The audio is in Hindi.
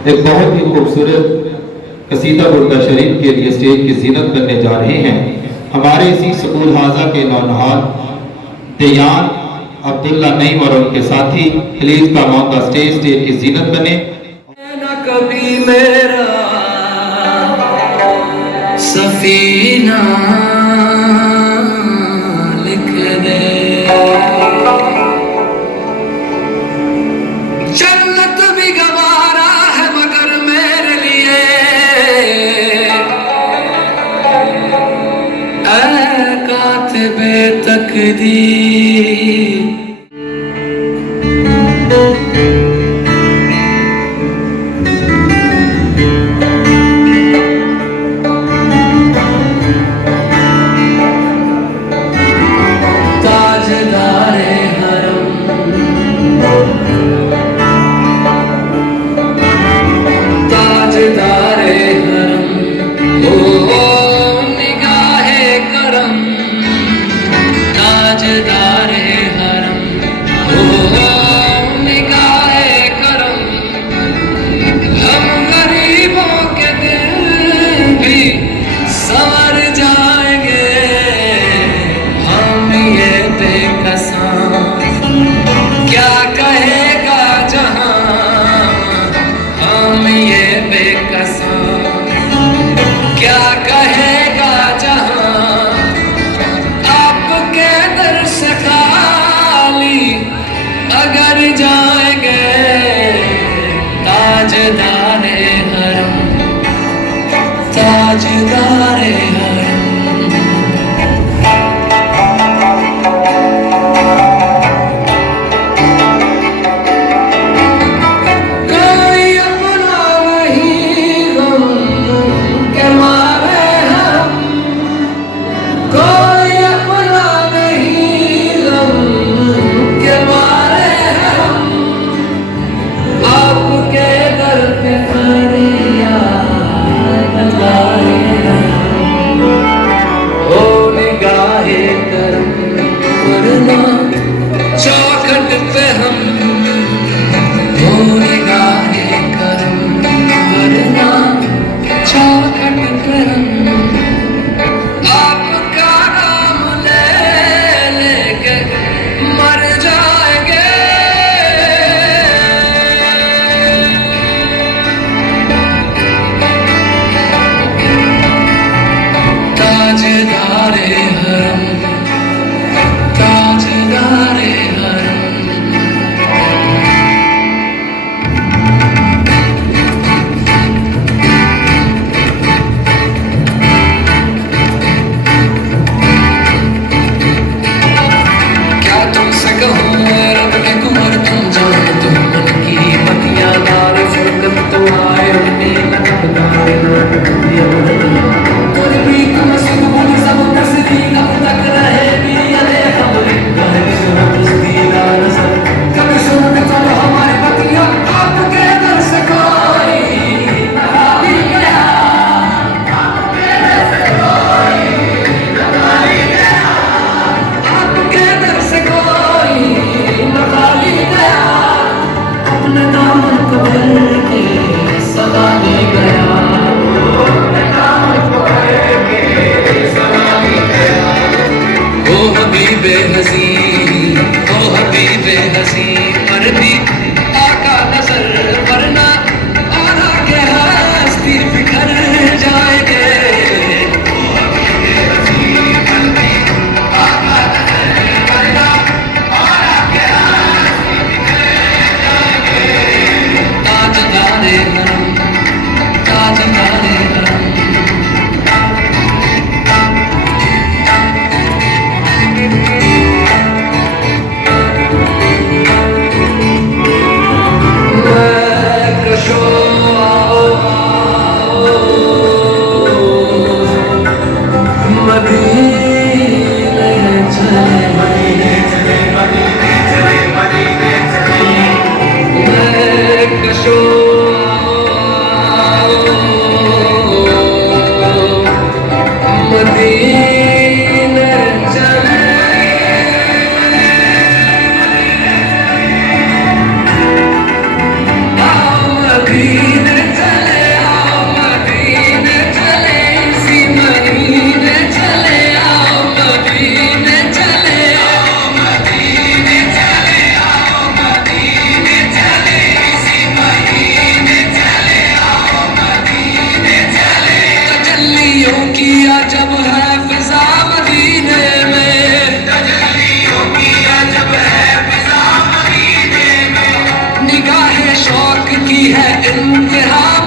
एक बहुत ही खूबसूरत कसीदा बुर्दा शरीफ के लिए स्टेज की जीनत करने जा रहे हैं। हमारे इसी स्कूल हाजा के नौजवान दयान अब्दुल्ला नईम और उनके साथी प्लीज का मौका स्टेज की जीनत बने। न कभी मेरा सफीना लिख दे, जन्नत भी गवारा है मगर मेरे लिए ऐ कातिबे तकदीर। ताजदारे हरम, ताजदारे हरम। कोई अपना नहीं गम के मारे हम, कोई अपना नहीं गम के मारे हम, आपके दर पे फरियाद लगाए हम। ओ निगाहे करम वरना चौखट पे हम, ओ निगाहे करम वरना चौखट पे हम, आपका नाम ले लेके मर जाएंगे। ताजदारे हरम, ताजदारे हरम। क्या तुमसे कहूँ रब के कुंवर तुम जान, तुम मन की पतियां दार फुर्कत तो आए उन्हें लटक दाए कुल भी तुम सुकून सब तस्दीक अब तक रहे भी अले खबरें कहे सुरत तस्दीका नजर कभी सुन तुम हमारे पतियां आपके दर से कोई नवाली गया, आपके दर से कोई नवाली गया, आपके दर से कोई नवाली गया, अपने दामन को भर के सदा ले गया। मुझे हाँ